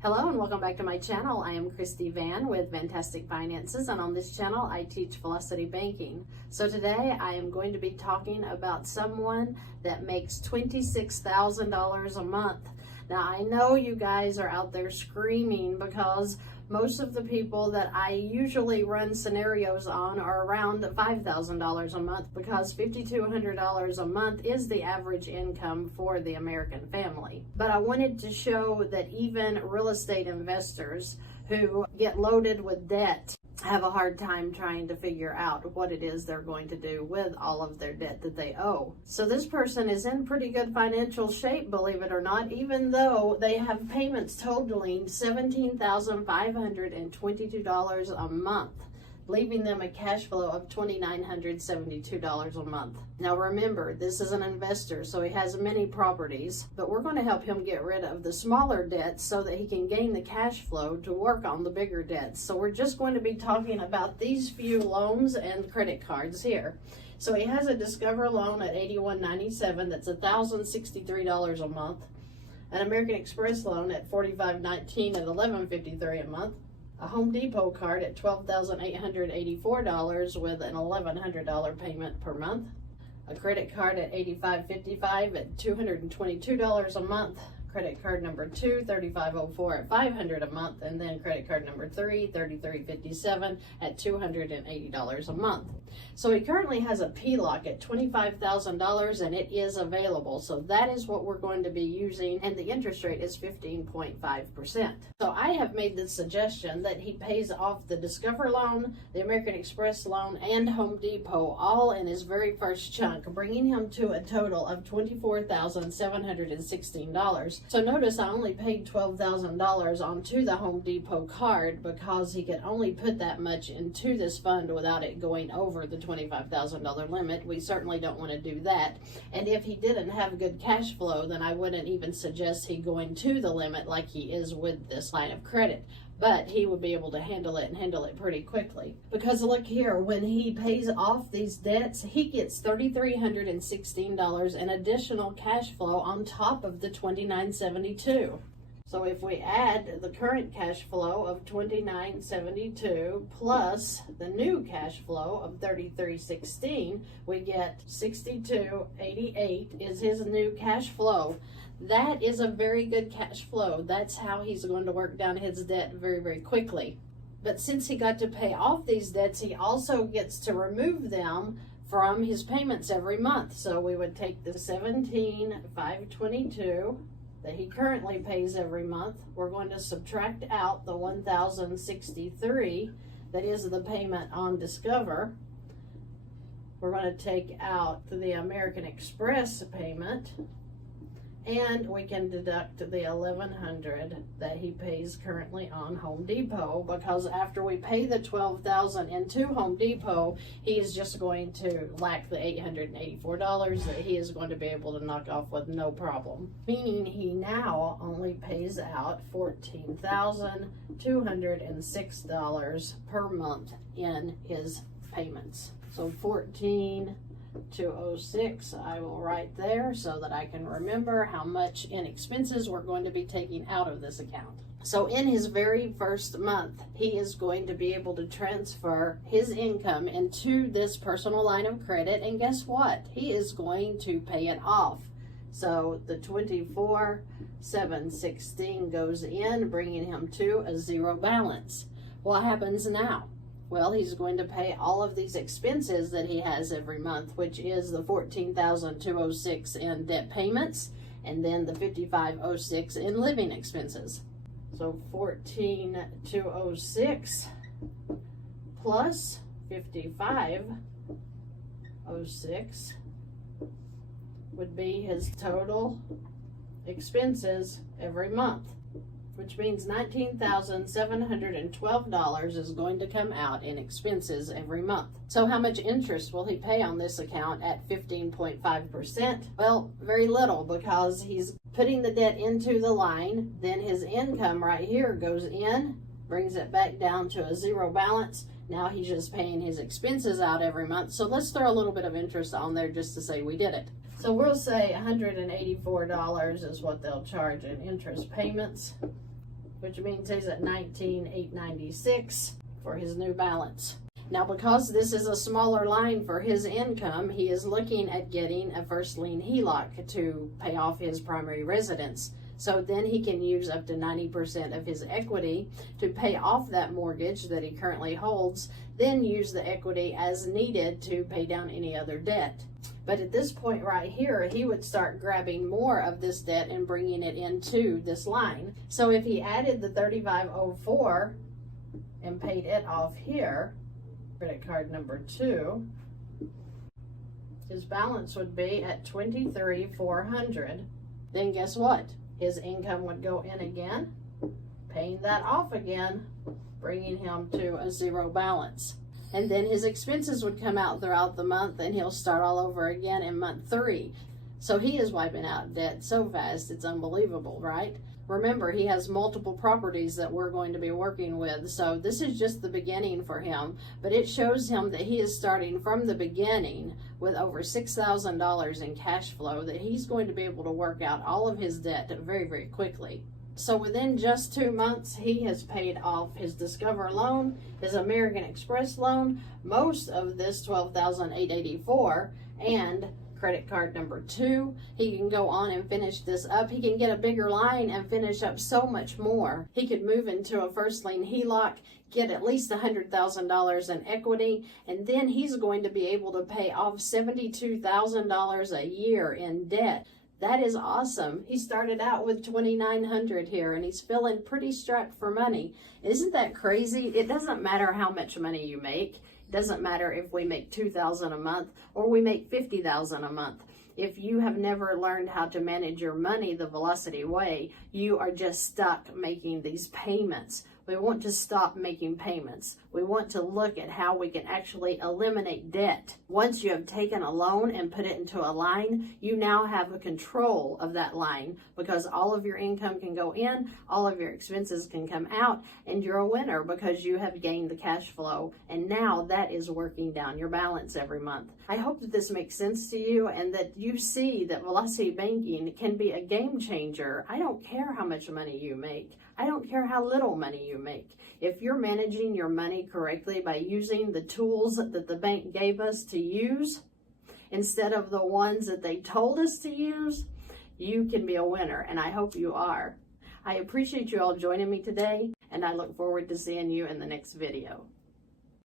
Hello and welcome back to my channel. I am Christy Vann with Fantastic Finances, and on this channel I teach velocity banking. So today I am going to be talking about someone that makes $26,000 a month. Now I know you guys are out there screaming because most of the people that I usually run scenarios on are around $5,000 a month because $5,200 a month is the average income for the American family. But I wanted to show that even real estate investors who get loaded with debt have a hard time trying to figure out what it is they're going to do with all of their debt that they owe. So this person is in pretty good financial shape, believe it or not, even though they have payments totaling $17,522 a month, leaving them a cash flow of $2,972 a month. Now remember, this is an investor, so he has many properties, but we're going to help him get rid of the smaller debts so that he can gain the cash flow to work on the bigger debts. So we're just going to be talking about these few loans and credit cards here. So he has a Discover loan at $81.97, that's $1,063 a month, an American Express loan at $45.19 at $11.53 a month, a Home Depot card at $12,884 with an $1,100 payment per month, a credit card at $85.55 at $222 a month, credit card number 2, $35.04 at $500 a month, and then credit card number 3, $33.57 at $280 a month. So he currently has a HELOC at $25,000 and it is available. So that is what we're going to be using, and the interest rate is 15.5%. So I have made the suggestion that he pays off the Discover loan, the American Express loan, and Home Depot all in his very first chunk, bringing him to a total of $24,716. So notice I only paid $12,000 onto the Home Depot card because he could only put that much into this fund without it going over the $25,000 limit. We certainly don't want to do that. And if he didn't have good cash flow, then I wouldn't even suggest he going to the limit like he is with this line of credit. But he would be able to handle it and handle it pretty quickly. Because look here, when he pays off these debts, he gets $3,316 in additional cash flow on top of the $2,972. So if we add the current cash flow of $2,972 plus the new cash flow of $3,316, we get $6,288 is his new cash flow. That is a very good cash flow. That's how he's going to work down his debt very, very quickly. But since he got to pay off these debts, he also gets to remove them from his payments every month. So we would take the $17,522 that he currently pays every month. We're going to subtract out the $1,063 that is the payment on Discover. We're going to take out the American Express payment, and we can deduct the $1,100 that he pays currently on Home Depot, because after we pay the $12,000 into Home Depot, he is just going to lack the $884 that he is going to be able to knock off with no problem. Meaning he now only pays out $14,206 per month in his payments. So $14,206 I will write there so that I can remember how much in expenses we're going to be taking out of this account. So in his very first month, he is going to be able to transfer his income into this personal line of credit, and guess what? He is going to pay it off. So the $24,716 goes in, bringing him to a zero balance. What happens now? Well, he's going to pay all of these expenses that he has every month, which is the $14,206 in debt payments, and then the $5,506 in living expenses. So $14,206 plus $5,506 would be his total expenses every month, which means $19,712 is going to come out in expenses every month. So how much interest will he pay on this account at 15.5%? Well, very little, because he's putting the debt into the line, then his income right here goes in, brings it back down to a zero balance. Now he's just paying his expenses out every month. So let's throw a little bit of interest on there just to say we did it. So we'll say $184 is what they'll charge in interest payments. which means he's at $19,896 for his new balance. Now, because this is a smaller line for his income, he is looking at getting a first lien HELOC to pay off his primary residence. So then he can use up to 90% of his equity to pay off that mortgage that he currently holds, then use the equity as needed to pay down any other debt. But at this point right here, he would start grabbing more of this debt and bringing it into this line. So if he added the 3504 and paid it off here, credit card number 2, his balance would be at $23,400. Then guess what? His income would go in again, paying that off again, bringing him to a zero balance. And then his expenses would come out throughout the month, and he'll start all over again in month 3. So he is wiping out debt so fast, it's unbelievable, right? Remember, he has multiple properties that we're going to be working with, so this is just the beginning for him, but it shows him that he is starting from the beginning with over $6,000 in cash flow, that he's going to be able to work out all of his debt very, very quickly. So within just 2 months, he has paid off his Discover loan, his American Express loan, most of this $12,884, and credit card number 2. He can go on and finish this up. He can get a bigger line and finish up so much more. He could move into a first lien HELOC, get at least $100,000 in equity, and then he's going to be able to pay off $72,000 a year in debt. That is awesome. He started out with $2,900 here, and he's feeling pretty strapped for money. Isn't that crazy? It doesn't matter how much money you make. It doesn't matter if we make $2,000 a month or we make $50,000 a month. If you have never learned how to manage your money the Velocity way, you are just stuck making these payments. We want to stop making payments. We want to look at how we can actually eliminate debt. Once you have taken a loan and put it into a line, you now have a control of that line, because all of your income can go in, all of your expenses can come out, and you're a winner because you have gained the cash flow, and now that is working down your balance every month. I hope that this makes sense to you and that you see that Velocity Banking can be a game changer. I don't care how much money you make. I don't care how little money you make. If you're managing your money correctly by using the tools that the bank gave us to use instead of the ones that they told us to use, you can be a winner, and I hope you are. I appreciate you all joining me today, and I look forward to seeing you in the next video.